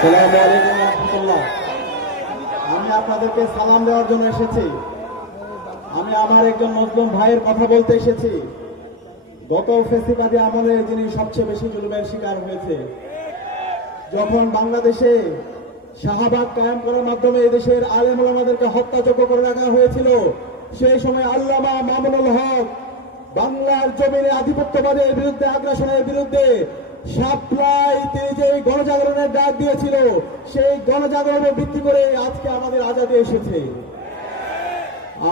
আসসালামু আলাইকুম রাহমাতুল্লাহ। আমি আপনাদেরকে সালাম দেওয়ার জন্য এসেছি। আমি আমার একজন মুসলিম ভাইয়ের কথা বলতে এসেছি। গত ফেসিবাদী আমলে যিনি সবচেয়ে বেশি জুলুমের শিকার হয়েছে, যখন বাংলাদেশে শাহবাগ কায়েম করার মাধ্যমে এই দেশের আলেম ওলামাদেরকে হত্যাযোগ্য করে রাখা হয়েছিল, সেই সময় আল্লামা মামুনুল হক বাংলার জমিনে আধিপত্যবাদের বিরুদ্ধে, আগ্রাসনের বিরুদ্ধে সাপ্লাই তিনি যে গণজাগরণের ডাক দিয়েছিল, সেই গণজাগরণের ভিত্তি করে আজকে আমাদের আজাদী এসেছে।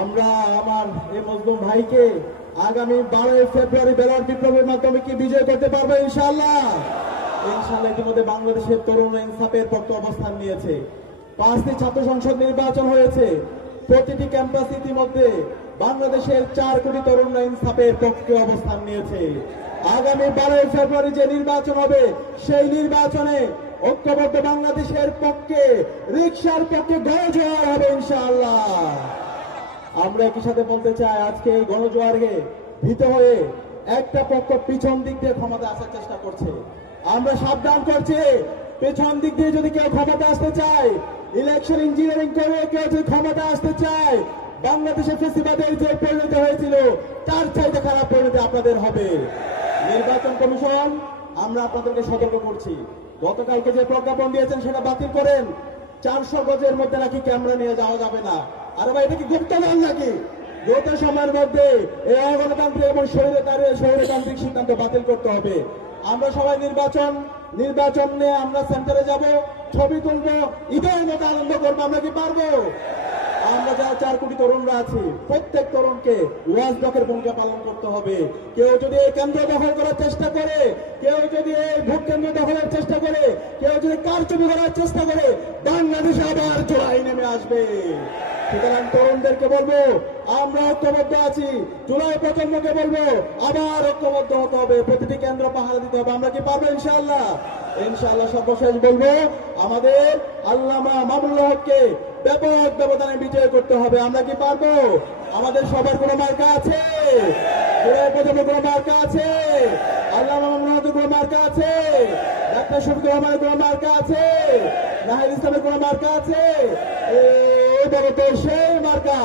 আমরা আমার এই মজলুম ভাইকে আগামী 12 ফেব্রুয়ারি বেলার বিপ্লবের মাধ্যমে কি বিজয় করতে পারবে ইনশাআল্লাহ। ইনশাআল্লাহ ইতিমধ্যে বাংলাদেশের তরুণ ইনসাফের পক্ষে অবস্থান নিয়েছে। 5টি ছাত্র সংসদ নির্বাচন হয়েছে। প্রতিটি ক্যাম্পাস ইতিমধ্যে বাংলাদেশের 4 কোটি তরুণ ইনসাফের পক্ষে অবস্থান নিয়েছে। আগামী 12 ফেব্রুয়ারি যে নির্বাচন হবে, সেই নির্বাচনে ঐক্যবদ্ধ বাংলাদেশের পক্ষে, রিকশার পক্ষে গণজোয়ার হবে ইনশাআল্লাহ। আমরা একই সাথে বলতে চাই, আজকে এই গণজোয়ারকে ভীত হয়ে একটা পক্ষ পিছন দিক দিয়ে ক্ষমতা আসার চেষ্টা করছে। আমরা সাবধান করছি, পেছন দিক দিয়ে যদি কেউ ক্ষমতা আসতে চায়, ইলেকশন ইঞ্জিনিয়ারিং করে কেউ যদি ক্ষমতা আসতে চায়, বাংলাদেশে ফেসিবাদের যে পরিণতি হয়েছিল তার চাইতে খারাপ পরিণতি আপনাদের হবে। নির্বাচন কমিশন, আমরা আপনাদেরকে সতর্ক করছি, গতকালকে যে প্রজ্ঞাপন দিয়েছেন সেটা বাতিল করেন। 400 গজের মধ্যে নাকি ক্যামেরা নিয়ে যাওয়া যাবে না। আরে ভাই, এটা কি গুপ্তধন নাকি? দ্রুত সময়ের মধ্যে এই অগণতান্ত্রিক এবং স্বৈরতান্ত্রিক সিদ্ধান্ত বাতিল করতে হবে। আমরা সবাই নির্বাচন নিয়ে আমরা সেন্টারে যাব, ছবি তুলবো, ঈদের মতো আনন্দ করবো। আমরা কি পারবো? আমরা যারা 4 কোটি তরুণরা আছি, প্রত্যেক তরুণকে ওয়াজডকের ভূমিকা পালন করতে হবে। কেউ যদি এই কেন্দ্র দখল করার চেষ্টা করে, কেউ যদি এই ভোট কেন্দ্র দখলের চেষ্টা করে, কেউ যদি কারচুপি করার চেষ্টা করে, বাংলাদেশে আবার জোড়াই নেমে আসবে। সুতরাং তরুণদেরকে বলবো, আমরা ঐক্যবদ্ধ আছি। জুলাই প্রজন্মকে বলবো, আবার ঐক্যবদ্ধ হতে হবে, প্রতিটি কেন্দ্র পাহারা দিতে হবে। আমরা কি পারবো ইনশাআল্লাহ? ইনশাআল্লাহ। সর্বশেষ বলবো, আমাদের আল্লামা মামুনুল হককে ব্যাপক ব্যবধানে বিজয় করতে হবে। আমরা কি পারবো? আমাদের সবার কোনো মার্কা আছে? জুলাই প্রজন্মের কোনো মার্কা আছে? আল্লামা মামুনুল হকের কোনো মার্কা আছে? ডাক্তার শফিকুর রহমানের কোনো মার্কা আছে? নাহিদ ইসলামের কোনো মার্কা আছে? এবারে তো সেই মার্কা।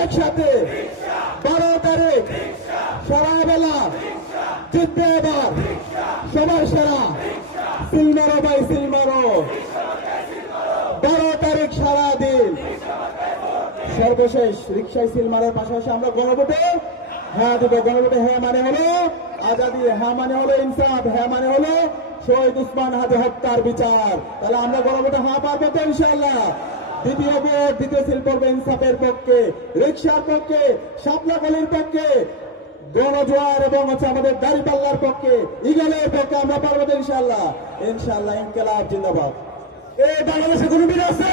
একসাথে 12 তারিখ সরাবেলা জিতবে এবার সবার সেরা সিলমারো ভাই, সিলমারো। 12 তারিখ সারা দিন। সর্বশেষ রিকশায় সিলমারের পাশাপাশি আমরা গণভোটে হ্যাঁ দেবো। গণভোটে হ্যাঁ মানে হলো আজাদী, হ্যাঁ মানে হলো ইনসাফ, হ্যাঁ মানে হলো শহীদ উসমান হাদি হত্যার বিচার। তাহলে আমরা গণভোটে হ্যাঁ পারবো তো ইনশাআল্লাহ। দ্বিতীয় ভোট, দ্বিতীয় সিল পড়বে ইনসাফের পক্ষে, রিকশার পক্ষে, শাপলাকলির পক্ষে, গণজোয়ার এবং আমাদের দাঁড়িপাল্লার পক্ষে, ইগলের পক্ষে। আমরা পারবো তো ইনশাআল্লাহ। ইনশাআল্লাহ। ইনকিলাব জিন্দাবাদ। এই বাংলাদেশে কোনো বীর আছে?